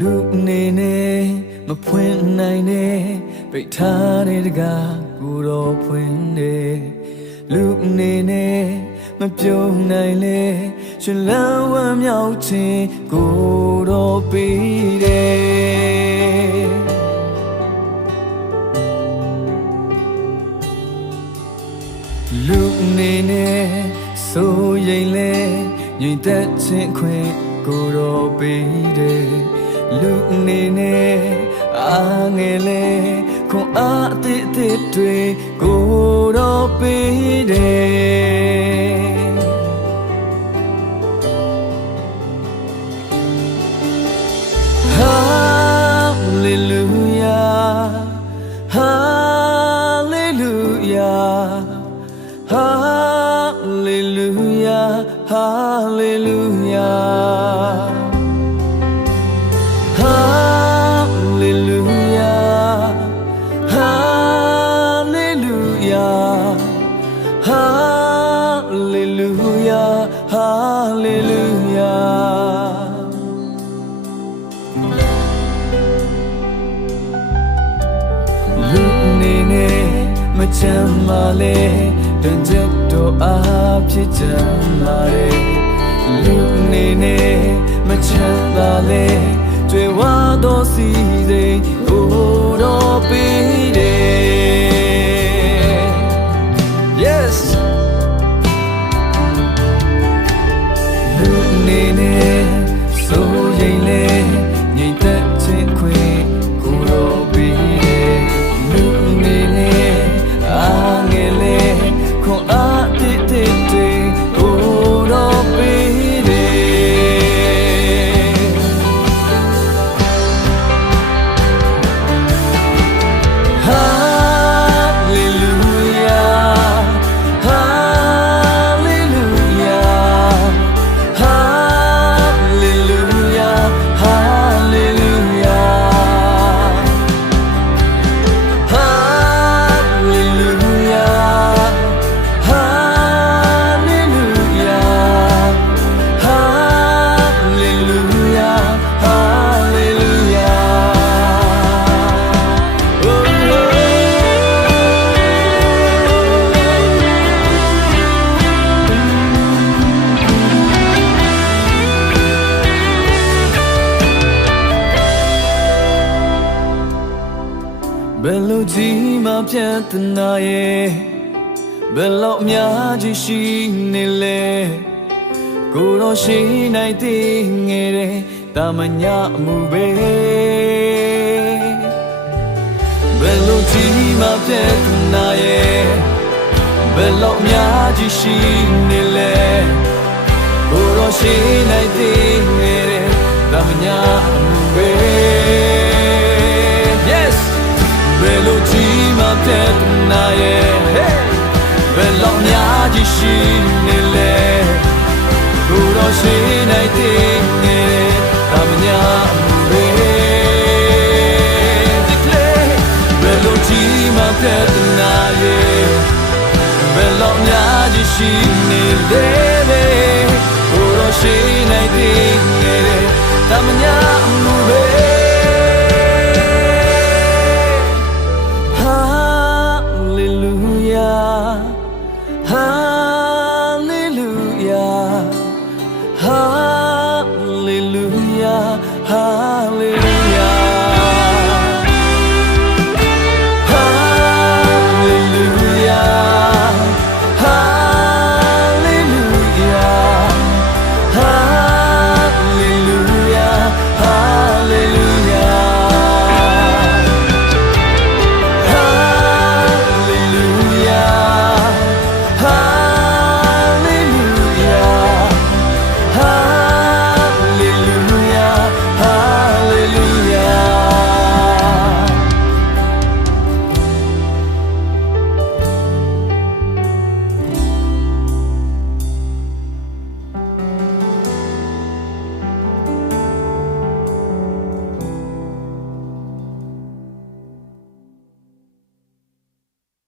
လူအနေနဲ့မဖွင့်နိုင်နဲ့ပိတ်ထားတဲ့တကားကိုတော့ဖွင့်တယ်လူအနေနဲ့မပြုံးနိုင်လေရှင်လန်းဝမ်းမြောက်ခြင်းကိုတော့ပေးတယ်လူအနေနဲ့ဆိုရင်လေညီသက်ချင်းခွင့်ကိုတော့ပေးတယ် lúc nê nê a à nghe lê không a tê tê tuê, cô đó bê đê Hallelujah Hallelujah Hallelujah Hallelujah. Hallelujah. Lunine macamale dan jatuh api jamare. Lunine macamale dewa dosi de, oh do pide. နေနဲ့ဆိုရင်လေ ဘယ်လိုကြီးမှပြတ်တနာရဲ့ဘယ်လောက်အများကြီးရှိနေလဲကိုယ်တော့ရှိနိုင်သေးငယ်တဲ့တာမညာအမှုပဲဘယ်လိုကြီးမှပြတ်တနာရဲ့ဘယ်လောက်အများကြီးရှိနေလဲကိုယ်တော့ရှိနိုင်သေးင စေနိုင်တဲ့ငယ်ကမညာအမှုတွေဒီကလေးဘယ်လိုကြည့်မှပြတ်နာရဲ့ဘယ်လိုများကြီးရှိနေလဲဘယ်လိုရှိနိုင်တဲ့